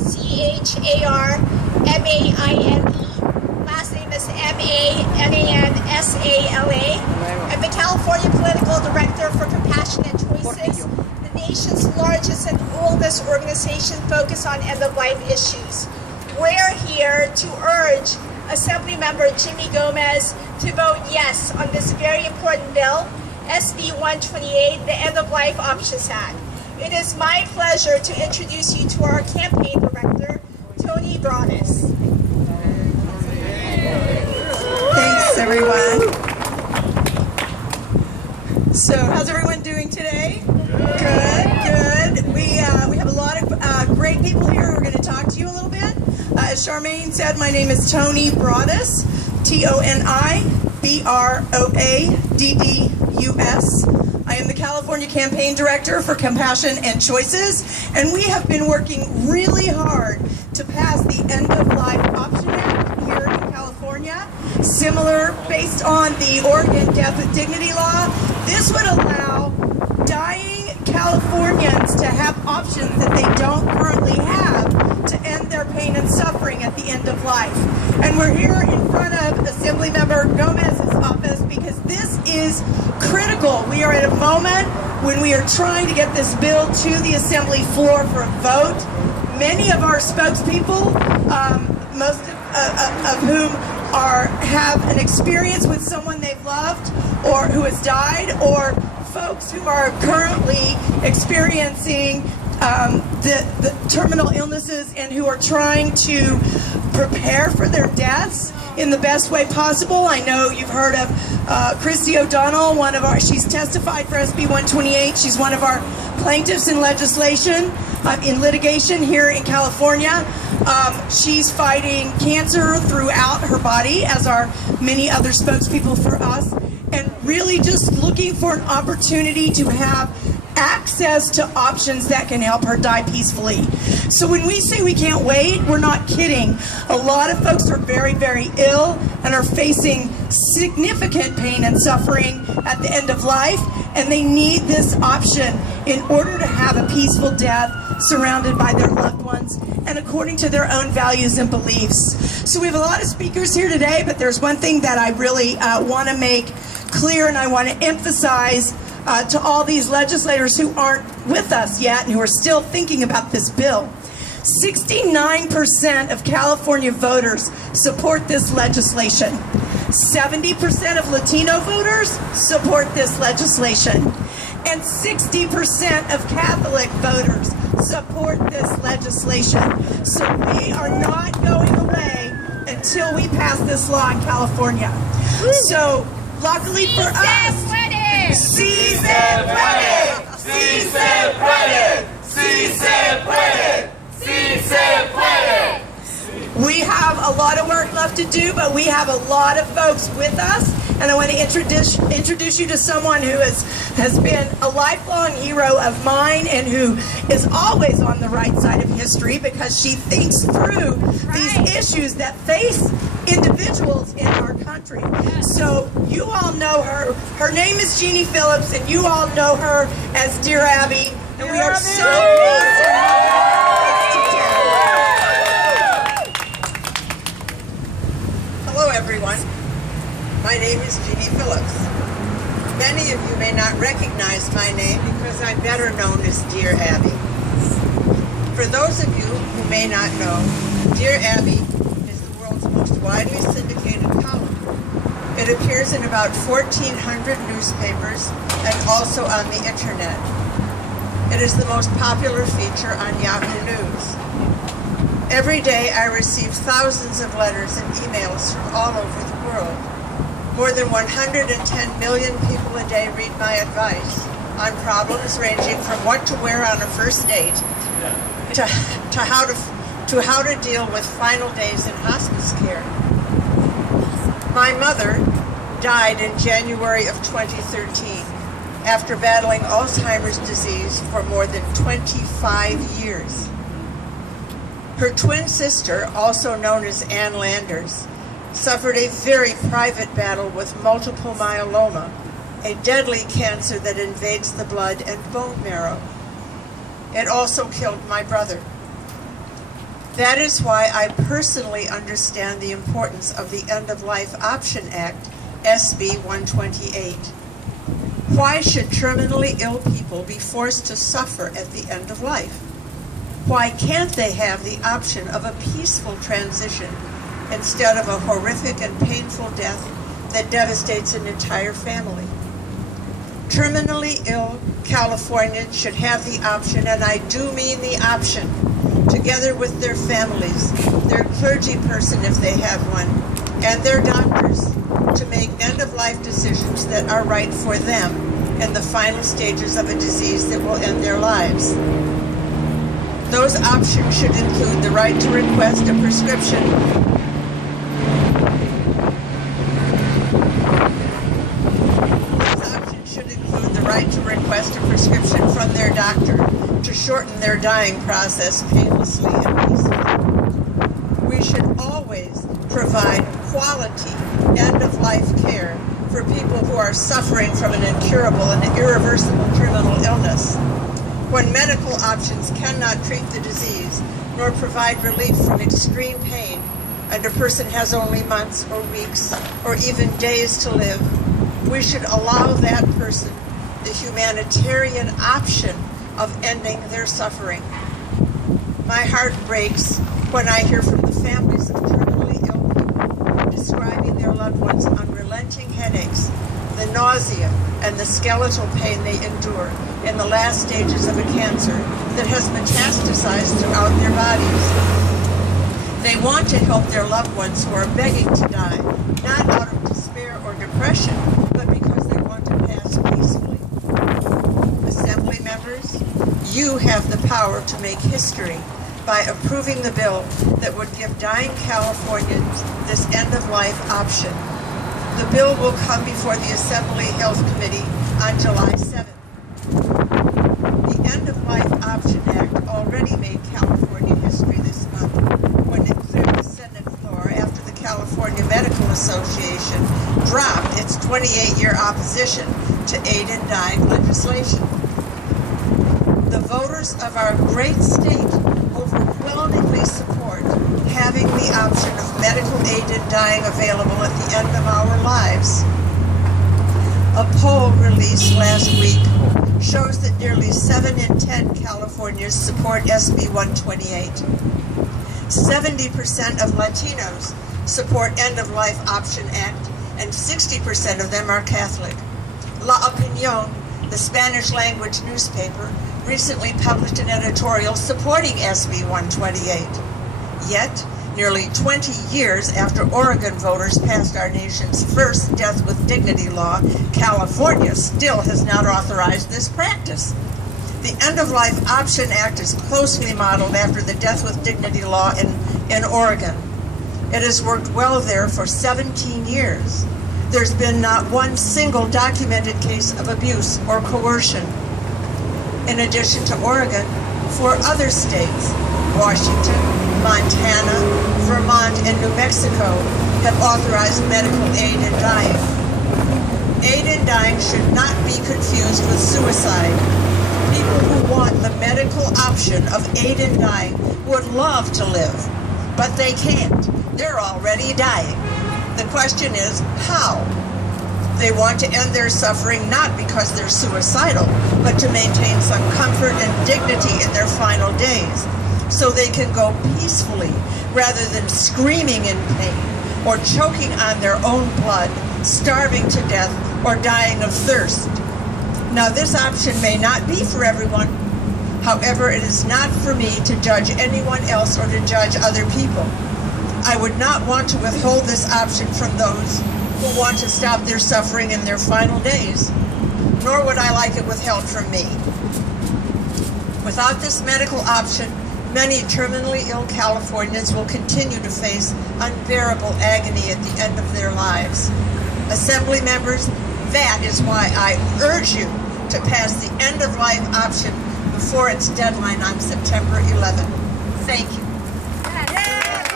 C-H-A-R-M-A-I-N-E. Last name is M-A-N-A-N-S-A-L-A. I'm the California Political Director for Compassionate Choices, the nation's largest and oldest organization focused on end-of-life issues. We're here to urge Assemblymember Jimmy Gomez to vote yes on this very important bill, SB128, the End-of-Life Options Act. It is my pleasure to introduce you to our campaign director, Tony Broadus. Thanks, everyone. So, how's everyone doing today? Good. We have a lot of great people here who are going to talk to you a little bit. As Charmaine said, my name is Tony Broadus, T-O-N-I-B-R-O-A-D-D-U-S. I am the California Campaign Director for Compassion and Choices, and we have been working really hard to pass the End-of-Life Option Act here in California, similar based on the Oregon Death with Dignity law. This would allow dying Californians to have options that they don't currently have to end their pain and suffering at the end of life. And we're here in front of Assemblymember Gomez's office because this is critical. We are at a moment when we are trying to get this bill to the Assembly floor for a vote. Many of our spokespeople, most of whom have an experience with someone they've loved or who has died, or folks who are currently experiencing the terminal illnesses and who are trying to prepare for their deaths in the best way possible. I know you've heard of Christy O'Donnell, she's testified for SB 128. She's one of our plaintiffs in litigation here in California. She's fighting cancer throughout her body, as are many other spokespeople for us, and really just looking for an opportunity to have access to options that can help her die peacefully. So when we say we can't wait, we're not kidding. A lot of folks are very, very ill and are facing significant pain and suffering at the end of life, and they need this option in order to have a peaceful death surrounded by their loved ones and according to their own values and beliefs. So we have a lot of speakers here today, but there's one thing that I really want to make clear, and I want to emphasize to all these legislators who aren't with us yet and who are still thinking about this bill. 69% of California voters support this legislation. 70% of Latino voters support this legislation. And 60% of Catholic voters support this legislation. So we are not going away until we pass this law in California. So luckily for us, sí se puede, sí se puede, sí se puede, sí se puede. We have a lot of work left to do, but we have a lot of folks with us. And I want to introduce you to someone who has been a lifelong hero of mine and who is always on the right side of history because she thinks through these issues that face individuals in our country. So you all know her. Her name is Jeannie Phillips, and you all know her as Dear Abby. And we are so pleased to have her today. Hello, everyone. My name is Jeannie Phillips. Many of you may not recognize my name because I'm better known as Dear Abby. For those of you who may not know, Dear Abby is the world's most widely syndicated column. It appears in about 1,400 newspapers and also on the internet. It is the most popular feature on Yahoo News. Every day I receive thousands of letters and emails from all over the world. More than 110 million people a day read my advice on problems ranging from what to wear on a first date to how to deal with final days in hospice care. My mother died in January of 2013 after battling Alzheimer's disease for more than 25 years. Her twin sister, also known as Ann Landers, suffered a very private battle with multiple myeloma, a deadly cancer that invades the blood and bone marrow. It also killed my brother. That is why I personally understand the importance of the End-of-Life Option Act, SB128. Why should terminally ill people be forced to suffer at the end of life? Why can't they have the option of a peaceful transition instead of a horrific and painful death that devastates an entire family? Terminally ill Californians should have the option, and I do mean the option, together with their families, their clergy person if they have one, and their doctors, to make end-of-life decisions that are right for them in the final stages of a disease that will end their lives. Those options should include the right to request a prescription from their doctor to shorten their dying process painlessly and peacefully. We should always provide quality end-of-life care for people who are suffering from an incurable and irreversible terminal illness. When medical options cannot treat the disease nor provide relief from extreme pain, and a person has only months or weeks or even days to live, we should allow that person the humanitarian option of ending their suffering. My heart breaks when I hear from the families of terminally ill people describing their loved ones' unrelenting headaches, the nausea, and the skeletal pain they endure in the last stages of a cancer that has metastasized throughout their bodies. They want to help their loved ones who are begging to die, not out of despair or depression, but because they want to pass peacefully. Assembly members, you have the power to make history by approving the bill that would give dying Californians this end-of-life option. The bill will come before the Assembly Health Committee on July 7th. The End-of-Life Option Act already made California history this month when it cleared the Senate floor after the California Medical Association dropped its 28-year opposition to aid in dying legislation. The voters of our great state overwhelmingly support having the option of medical aid in dying available at the end of our lives. A poll released last week shows that nearly 7 in 10 Californians support SB 128. 70% of Latinos support End-of-Life Option Act, and 60% of them are Catholic. La Opinión, the Spanish-language newspaper, recently published an editorial supporting SB 128. Yet, nearly 20 years after Oregon voters passed our nation's first death with dignity law, California still has not authorized this practice. The End-of-Life Option Act is closely modeled after the death with dignity law in Oregon. It has worked well there for 17 years. There's been not one single documented case of abuse or coercion. In addition to Oregon, 4 other states, Washington, Montana, Vermont, and New Mexico, have authorized medical aid in dying. Aid in dying should not be confused with suicide. People who want the medical option of aid in dying would love to live, but they can't. They're already dying. The question is, how? They want to end their suffering not because they're suicidal, but to maintain some comfort and dignity in their final days, so they can go peacefully rather than screaming in pain or choking on their own blood, starving to death, or dying of thirst. Now, this option may not be for everyone. However, it is not for me to judge anyone else or to judge other people. I would not want to withhold this option from those who want to stop their suffering in their final days, nor would I like it withheld from me. Without this medical option, many terminally ill Californians will continue to face unbearable agony at the end of their lives. Assembly members, that is why I urge you to pass the end-of-life option before its deadline on September 11th. Thank you.